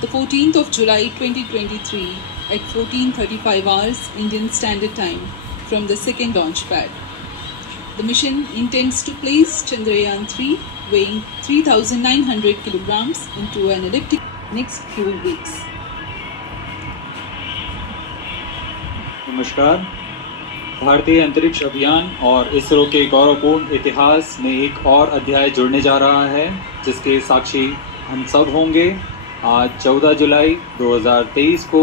the 14th of July 2023 at 14:35 hours Indian Standard Time from the second launch pad. The mission intends to place Chandrayan 3 weighing 3,900 kilograms into an elliptic next few weeks. नमस्कार। भारतीय अंतरिक्ष अभियान और इसरो के गौरवपूर्ण इतिहास में एक और अध्याय जुड़ने जा रहा है, जिसके साक्षी हम सब होंगे। आज 14 जुलाई 2023 को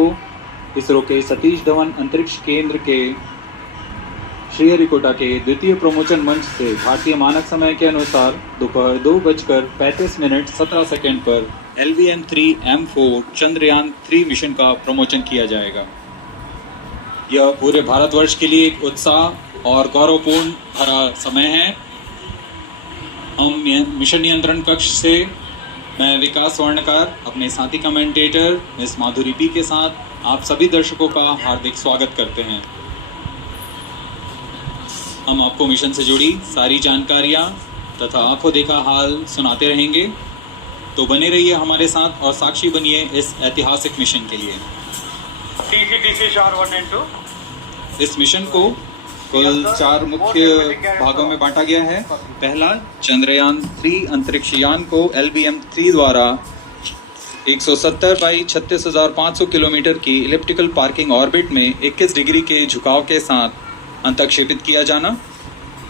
इसरो के सतीश धवन अंतरिक्ष केंद्र के श्रीहरिकोटा के द्वितीय प्रमोचन मंच से भारतीय मानक समय के अनुसार दोपहर 2:35 पर LVM3-M4 चंद्रयान 3 मिशन का प्रमोचन किया जाएगा। यह पूरे भारतवर्ष के लिए एक उत्साह और गौरवपूर्ण भरा समय है। हम मिशन नियंत्रण कक्ष से मैं विकास स्वर्णकार अपने साथी कमेंटेटर मिस माधुरी पी के साथ आप सभी दर्शकों का हार्दिक स्वागत करते हैं। हम आपको मिशन से जुड़ी सारी जानकारियां तथा आंखों देखा हाल सुनाते रहेंगे, तो बने रहिए हमारे साथ और साक्षी बनिए इस ऐतिहासिक मिशन के लिए। SHAR 1 and 2। इस मिशन को कुल 4 मुख्य भागों में बांटा गया है। पहला, चंद्रयान 3 अंतरिक्ष यान को LVM3 द्वारा 170 बाई 36,500 किलोमीटर की इलिप्टिकल पार्किंग ऑर्बिट में 21 डिग्री के झुकाव के साथ अंतक्षेपित किया जाना।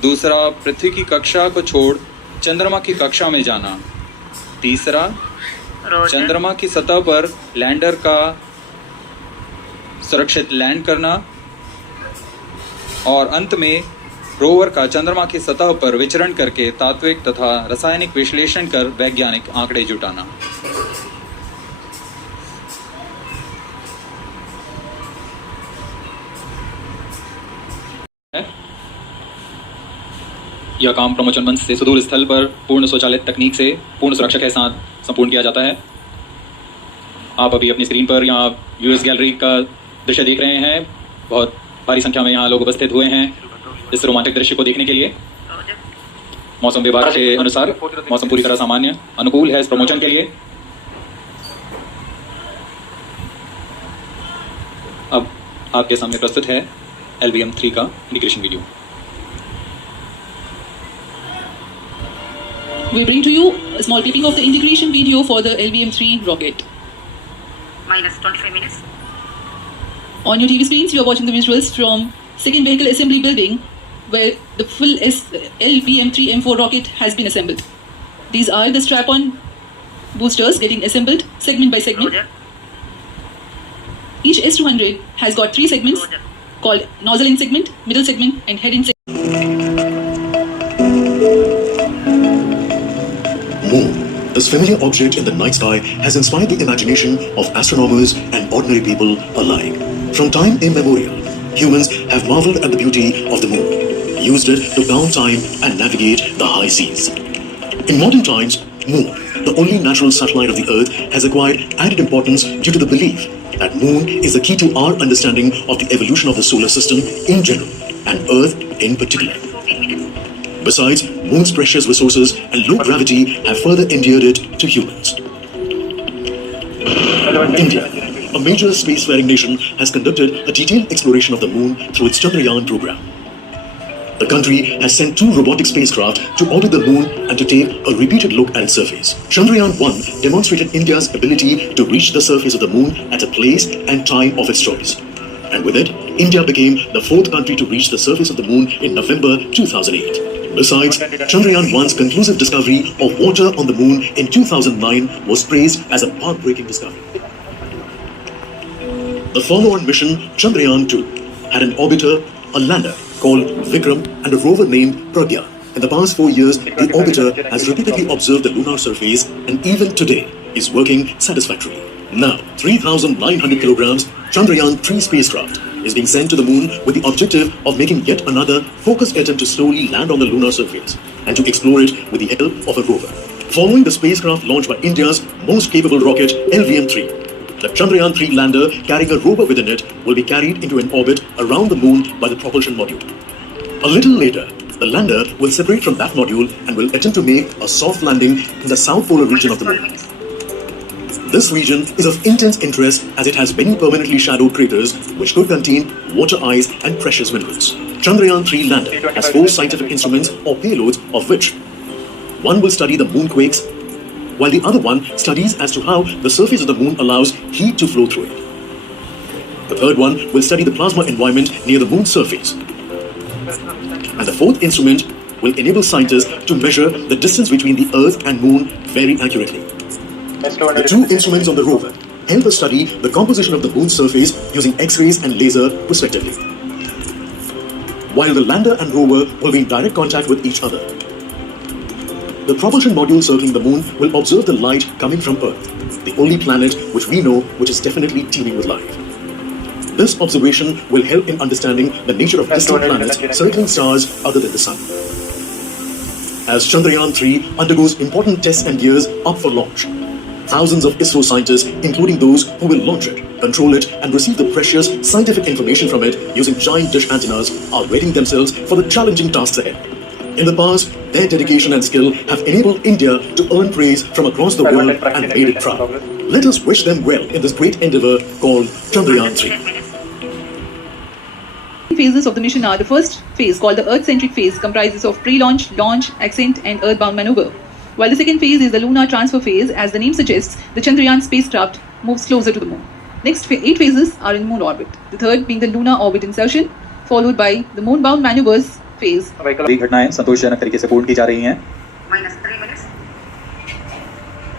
दूसरा, पृथ्वी की कक्षा को छोड़ चंद्रमा की कक्षा में जाना। तीसरा, चंद्रमा की सतह पर लैंडर का सुरक्षित लैंड करना। और अंत में रोवर का चंद्रमा की सतह पर विचरण करके तात्विक तथा रासायनिक विश्लेषण कर वैज्ञानिक आंकड़े जुटाना। यह काम प्रमोचन मंच से सुदूर स्थल पर पूर्ण स्वचालित तकनीक से पूर्ण सुरक्षा के साथ संपूर्ण किया जाता है। आप अभी अपनी स्क्रीन पर यहाँ यूएस गैलरी का दृश्य देख रहे हैं। बहुत भारी संख्या में यहाँ लोग उपस्थित हुए हैं इस रोमांचक दृश्य को देखने के लिए। मौसम विभाग के अनुसार मौसम पूरी तरह सामान्य अनुकूल है इस प्रमोचन के लिए। अब आपके सामने प्रस्तुत है LVM3 का integration video. We bring to you a small clipping of the integration video for the LVM3 rocket. Minus 25 minutes. On your TV screens, you are watching the visuals from second vehicle assembly building, where the full LVM3-M4 rocket has been assembled. These are the strap-on boosters getting assembled segment by segment. Roger. Each S200 has got 3 segments Roger. called nozzle in segment, middle segment, and head in segment. Moon, this familiar object in the night sky, has inspired the imagination of astronomers and ordinary people alike. From time immemorial, humans have marveled at the beauty of the moon, used it to count time and navigate the high seas. In modern times, Moon, the only natural satellite of the Earth, has acquired added importance due to the belief that Moon is the key to our understanding of the evolution of the solar system in general and Earth in particular. Besides, Moon's precious resources and low gravity have further endeared it to humans. India, a major spacefaring nation, has conducted a detailed exploration of the Moon through its Chandrayan program. The country has sent 2 robotic spacecraft to orbit the Moon and to take a repeated look at its surface. Chandrayan 1 demonstrated India's ability to reach the surface of the Moon at a place and time of its choice. And with it, India became the 4th country to reach the surface of the Moon in November 2008. Besides, Chandrayan 1's conclusive discovery of water on the Moon in 2009 was praised as a path-breaking discovery. The follow-on mission, Chandrayan 2, had an orbiter, a lander called Vikram, and a rover named Pragya. In the past 4 years, the orbiter has repeatedly observed the lunar surface and even today is working satisfactorily. Now, 3,900 kilograms Chandrayan 3 spacecraft is being sent to the Moon with the objective of making yet another focused attempt to slowly land on the lunar surface and to explore it with the help of a rover. Following the spacecraft launched by India's most capable rocket LVM3, the Chandrayan 3 lander carrying a rover within it will be carried into an orbit around the Moon by the propulsion module. A little later, the lander will separate from that module and will attempt to make a soft landing in the south polar region of the Moon. This region is of intense interest as it has many permanently shadowed craters which could contain water ice and precious minerals. Chandrayan-3 lander has 4 scientific instruments or payloads, of which one will study the moonquakes, while the other one studies as to how the surface of the moon allows heat to flow through it. The third one will study the plasma environment near the moon's surface. And the fourth instrument will enable scientists to measure the distance between the Earth and Moon very accurately. The 2 instruments on the rover help us study the composition of the moon's surface using X-rays and laser respectively, while the lander and rover will be in direct contact with each other. The propulsion module circling the moon will observe the light coming from Earth, the only planet which we know which is definitely teeming with life. This observation will help in understanding the nature of distant planets circling stars other than the Sun. As Chandrayan-3 undergoes important tests and gears up for launch, thousands of ISRO scientists, including those who will launch it, control it, and receive the precious scientific information from it using giant dish antennas, are readying themselves for the challenging tasks ahead. In the past, their dedication and skill have enabled India to earn praise from across the world and made it proud. Let us wish them well in this great endeavor called Chandrayan-3. Phases of the mission are: the first phase, called the Earth-centric phase, comprises of pre-launch, launch, ascent, and earthbound maneuver. While the second phase is the lunar transfer phase. As the name suggests, the Chandrayan spacecraft moves closer to the moon. Next 8 phases are in moon orbit. The third being the lunar orbit insertion, followed by the moon-bound maneuvers phase. ये घटनाएं संतोषजनक तरीके से पूर्ण की जा रही हैं। -3 minutes.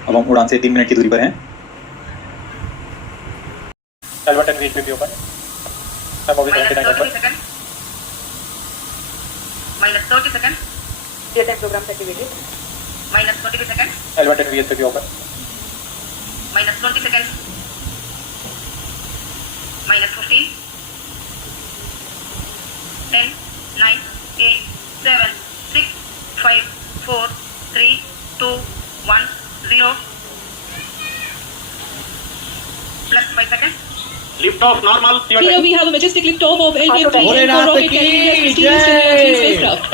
अब हम उड़ान से 3 मिनट की दूरी पर हैं। Elevator reach will be open. I'm over -30 -99. seconds. -30 seconds. Real-time programs activated. -20 seconds. Elevator VS will be open. -20 seconds. -15. 10, 9, 8, 7, 6, 5, 4, 3, 2, 1, 0. Plus 5 seconds. Lift off normal. Here we have a majestic liftoff of LVM3-M4 rocket carrying India's prestigious Chandrayan-3 spacecraft.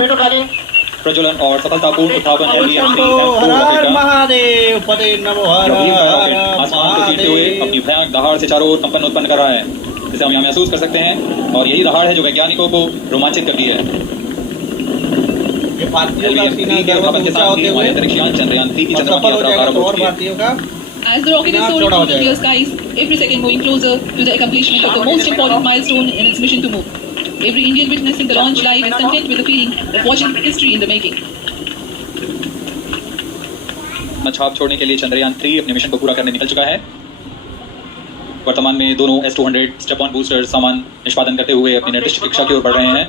प्रज्वलन और सफलतापूर्ण उत्थापन महादेव पदे नमो हर आसमान को चीरते हुए अपनी भयानक दहाड़ से चारों ओर कंपन उत्पन्न कर रहा है, जिसे हम यहाँ महसूस कर सकते हैं, और यही दहाड़ है जो वैज्ञानिकों को रोमांचित करती है। ये भारतीयों का सीना गर्व ऊंचा होते हुए अंतरिक्षयान चंद्रयान-3 की सफल हो जाएगा तो और भारतीयों का As the rocket is soaring through the clear skies, every second moving closer to the accomplishment of the most important milestone in its mission to moon. Every Indian witnessing the launch live is content with the feeling of watching history in the making. छाप छोड़ने के लिए चंद्रयान-3 अपने mission को पूरा करने निकल चुका है। वर्तमान में दोनों S200 स्टेप-ऑन बूस्टर सामान निष्पादन करते हुए अपनी निर्दिष्ट कक्षा की ओर बढ़ रहे हैं।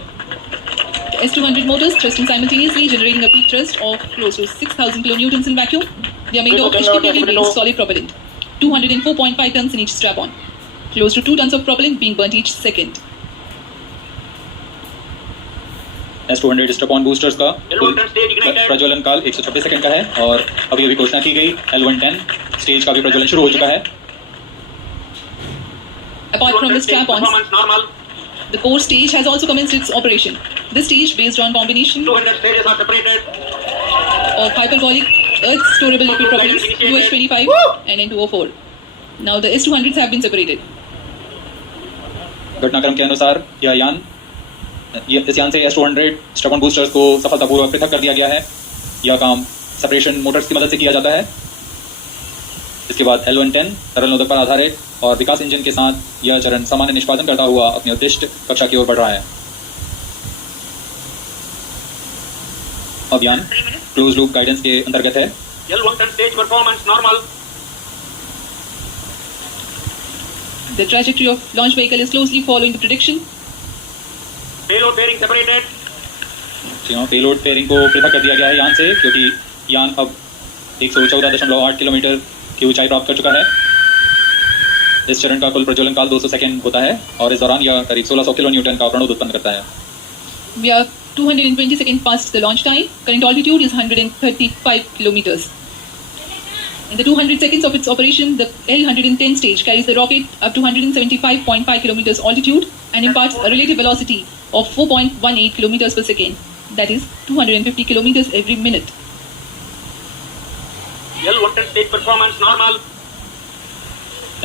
The S200 motors thrusting simultaneously, generating a peak thrust of close to 6,000 kilonewtons in vacuum. They are made of HTPV-based solid propellant, 204.5 tons in each strap-on. Close to 2 tons of propellant being burnt each second. S200 step-on boosters का प्रज्वलन काल 126 second का है, और अभी अभी घोषणा की गई L110 स्टेज का भी प्रज्वलन शुरू हो चुका है। Apart from the strap-ons, the core stage has also commenced its operation. This stage, based on combination 200 stages are separated. of hyperbolic Earth storable liquid propellants UH-25 and N2O4. Now the S200s have been separated. घटनाक्रम के अनुसार इस यान से S200 step-on boosters को सफलतापूर्वक पृथक कर दिया गया है। यह काम सेपरेशन मोटर्स की मदद से किया जाता है। इसके बाद L110 तरल नोदक पर आधारित और विकास इंजन के साथ यह चरण सामान्य निष्पादन करता हुआ अपनी उद्दिष्ट कक्षा की ओर बढ़ रहा है। अभियान क्लोज लूप गाइडेंस के अंतर्गत है। L110 stage performance normal. The trajectory of launch vehicle is closely following the prediction. Payload bearing separated. Payload pairing को पृथक कर दिया गया है यान से, क्योंकि यान अब 114.8 किलोमीटर की ऊंचाई प्राप्त कर चुका है। इस चरण का कुल प्रज्वलन काल 200 सेकंड होता है, और इस दौरान यह करीब 1600 किलो न्यूटन का प्रणोद उत्पन्न करता है। We are 220 seconds past the launch time. Current altitude is 135 kilometers. In the 200 seconds of its operation, the L110 stage carries the rocket up to 175.5 kilometers altitude and imparts a relative velocity of 4.18 kilometers per second. That is 250 kilometers every minute. L110 stage performance normal.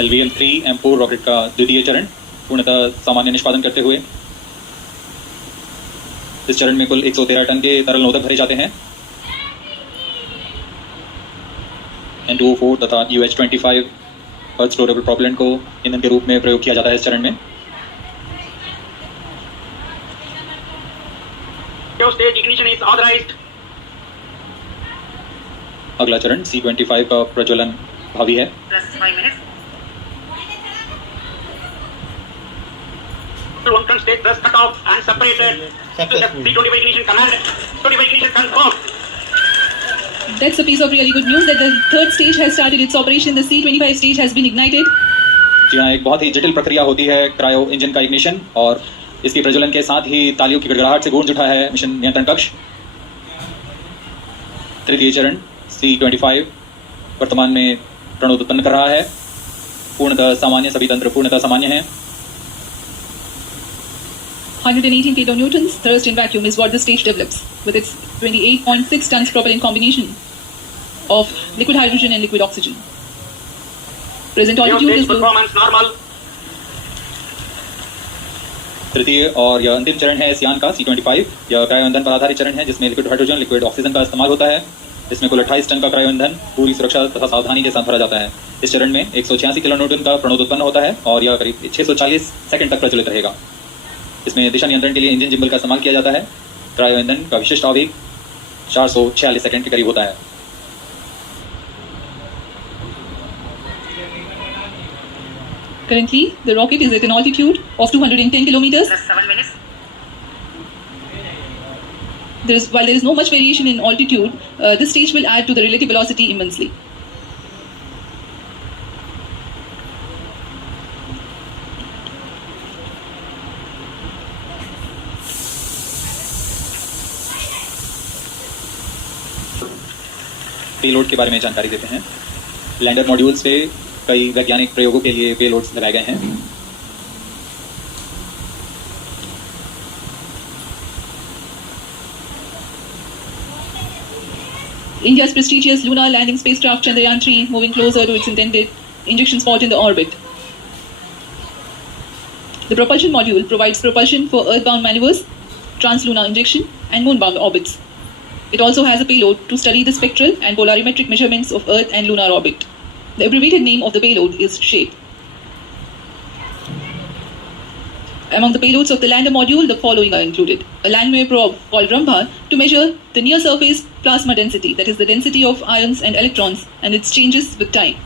LVM3-M4 rocket का द्वितीय चरण पूर्णतः सामान्य निष्पादन करते हुए इस चरण में कुल 113 टन के तरल नोदक भरे जाते हैं। N2O4 तथा UH-25 अर्थ स्टोरेबल प्रोपेलेंट को ईंधन के रूप में प्रयोग किया जाता है इस चरण में। Stage ignition is authorized. अगला चरण C25 का प्रज्वलन भावी है। Plus 5 minutes. One ton stage thus cut off and separated. C25 ignition command. 25 ignition confirmed. That's a piece of really good news that the third stage has started its operation. The C25 stage has been ignited. जी हाँ, एक बहुत ही जटिल प्रक्रिया होती है cryo engine का ignition और इसके प्रज्वलन के साथ ही तालियों की गड़गड़ाहट से गूंज उठा है मिशन नियंत्रण कक्ष। तृतीय चरण C25 वर्तमान में प्रणोद उत्पन्न कर रहा है। पूर्णतः सामान्य, सभी तंत्र पूर्णतः सामान्य हैं। 118 kilonewtons thrust in vacuum is what the stage develops with its 28.6 tons propellant combination of liquid hydrogen and liquid oxygen. Present altitude is performance normal. तृतीय और यह अंतिम चरण है इस यान का C25। यह क्रायो ईंधन पर आधारित चरण है जिसमें लिक्विड हाइड्रोजन, लिक्विड ऑक्सीजन का इस्तेमाल होता है। इसमें कुल 28 टन का क्रायो ईंधन पूरी सुरक्षा तथा सावधानी के साथ भरा जाता है। इस चरण में 186 किलोन्यूटन का प्रणोद उत्पन्न होता है और यह करीब 640 सेकंड तक प्रज्वलित रहेगा। इसमें दिशा नियंत्रण के लिए इंजन जिम्बल का इस्तेमाल किया जाता है। क्रायो ईंधन का विशिष्ट आवेग 446 सेकंड के करीब होता है। currently the rocket is at an altitude of 210 kilometers. Plus 7 minutes. While there is no much variation in altitude, this stage will add to the relative velocity immensely. Payload के बारे में जानकारी देते हैं। लैंडर मॉड्यूल्स पे कई वैज्ञानिक प्रयोगों के लिए पेलोड्स लगाए गए हैं। India's prestigious lunar landing spacecraft Chandrayan 3 moving closer to its intended injection spot in the orbit. The propulsion module provides propulsion for earthbound maneuvers, translunar injection, and moonbound orbits. It also has a payload to study the spectral and polarimetric measurements of Earth and lunar orbit. The abbreviated name of the payload is SHARE. Among the payloads of the lander module, the following are included. A landwehr probe called Rambha to measure the near-surface plasma density, that is the density of ions and electrons, and its changes with time.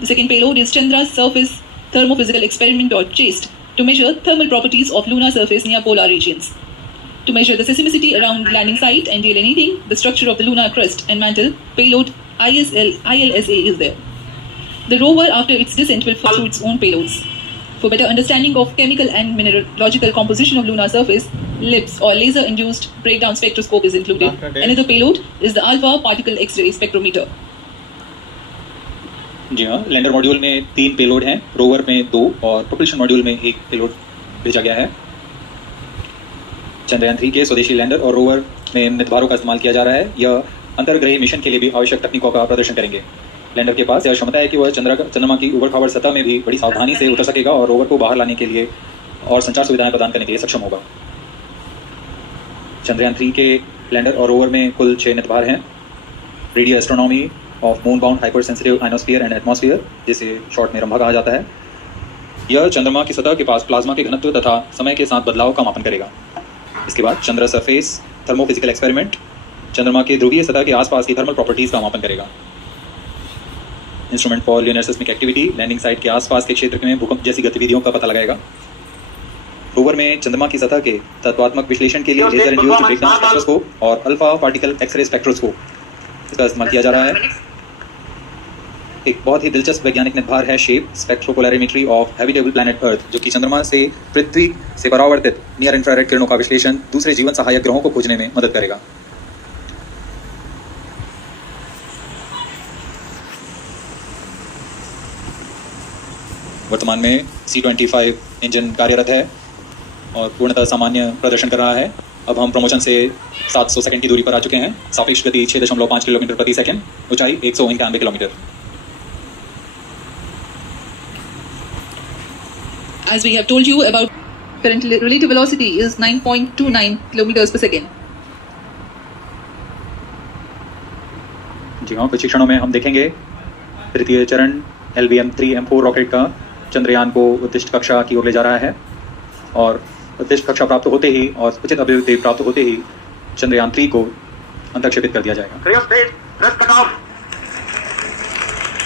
The second payload is Chandra's Surface Thermophysical Experiment or CHAST to measure thermal properties of lunar surface near polar regions. To measure the seismicity around landing site and delineating the structure of the lunar crust and mantle, payload ILSA is there. The rover, after its descent, will follow its own payloads. For better understanding of chemical and mineralogical composition of lunar surface, LIBS or laser-induced breakdown spectroscope is included. Another payload is the alpha particle X-ray spectrometer. जी हाँ, lander module में 3 payload हैं, rover में 2 और propulsion module में 1 payload भेजा गया है। चंद्रयान 3 के स्वदेशी लैंडर और रोवर में मितभारों का इस्तेमाल किया जा रहा है। यह अंतर्ग्रही मिशन के लिए भी आवश्यक तकनीकों का प्रदर्शन करेंगे। लैंडर के पास यह क्षमता है कि वह चंद्रमा की ऊबड़-खाबड़ सतह में भी बड़ी सावधानी से उतर सकेगा और रोवर को बाहर लाने के लिए और संचार सुविधाएं प्रदान करने के लिए सक्षम होगा। चंद्रयान 3 के लैंडर और रोवर में कुल 6 नितभार हैं। Radio astronomy of moon bound hyper sensitive ionosphere and atmosphere, जिसे शॉर्ट में रंभा कहा जाता है। यह चंद्रमा की सतह के पास प्लाज्मा के घनत्व तथा समय के साथ बदलाव का मापन करेगा। इसके बाद चंद्र सरफेस थर्मोफिजिकल एक्सपेरिमेंट चंद्रमा के ध्रुवीय सतह के आसपास की थर्मल प्रॉपर्टीज का मापन करेगा। Instrument for lunar seismic activity landing site के आसपास के क्षेत्र में भूकंप जैसी गतिविधियों का पता लगाएगा। रोवर में चंद्रमा की सतह के तत्वात्मक विश्लेषण के लिए लेजर इंड्यूस्ड ब्रेकडाउन स्पेक्ट्रोस्कोप और अल्फा पार्टिकल एक्सरे स्पेक्ट्रोस्कोप इसका इस्तेमाल किया जा रहा है। एक बहुत ही दिलचस्प वैज्ञानिक निर्धार है shape स्पेक्ट्रोपोलैरिमेट्री of habitable planet earth, जो कि चंद्रमा से पृथ्वी से परावर्तित नियर इंफ्रारेड किरणों का विश्लेषण दूसरे जीवन सहायक ग्रहों को खोजने में मदद करेगा। वर्तमान में C25 इंजन कार्यरत है और पूर्णतः सामान्य प्रदर्शन कर रहा है। अब हम प्रमोशन से 700 सेकंड की दूरी पर आ चुके हैं। सापेक्ष गति 6.5 किलोमीटर प्रति सेकंड, ऊंचाई 191 kilometre. As we have told you about current relative velocity is 9.29 kilometers per second. जी हाँ, कुछ ही क्षणों में हम देखेंगे तृतीय चरण LVM3-M4 रॉकेट का चंद्रयान को उद्दिष्ट कक्षा की ओर ले जा रहा है और उद्दिष्ट कक्षा प्राप्त होते ही और उचित अभिवृद्धि प्राप्त होते ही चंद्रयान 3 को अंतर्क्षेपित कर दिया जाएगा। Clear stage, thrust cut off.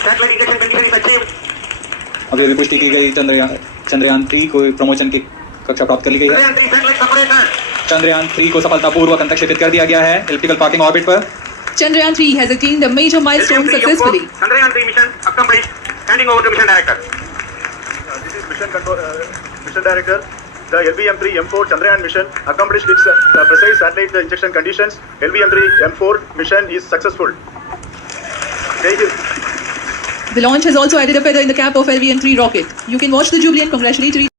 Satellite ejection condition is achieved. अभी पुष्टि की गई चंद्रयान 3 को प्रमोशन की कक्षा प्राप्त कर ली गई है। Chandrayan 3 satellite separated. चंद्रयान 3 को सफलतापूर्वक अंतर्क्षेपित कर दिया गया है एलिप्टिकल पार्किंग ऑर्बिट पर। Chandrayan 3 has attained a major milestone successfully. Chandrayan 3 mission accomplished. Handing over to mission director. This is mission control, mission director. The LVM3-M4 Chandrayan mission accomplished its precise satellite injection conditions. LVM3-M4 mission is successful. Thank you. The launch has also added a feather in the cap of LVM3 rocket. You can watch the jubilant congratulatory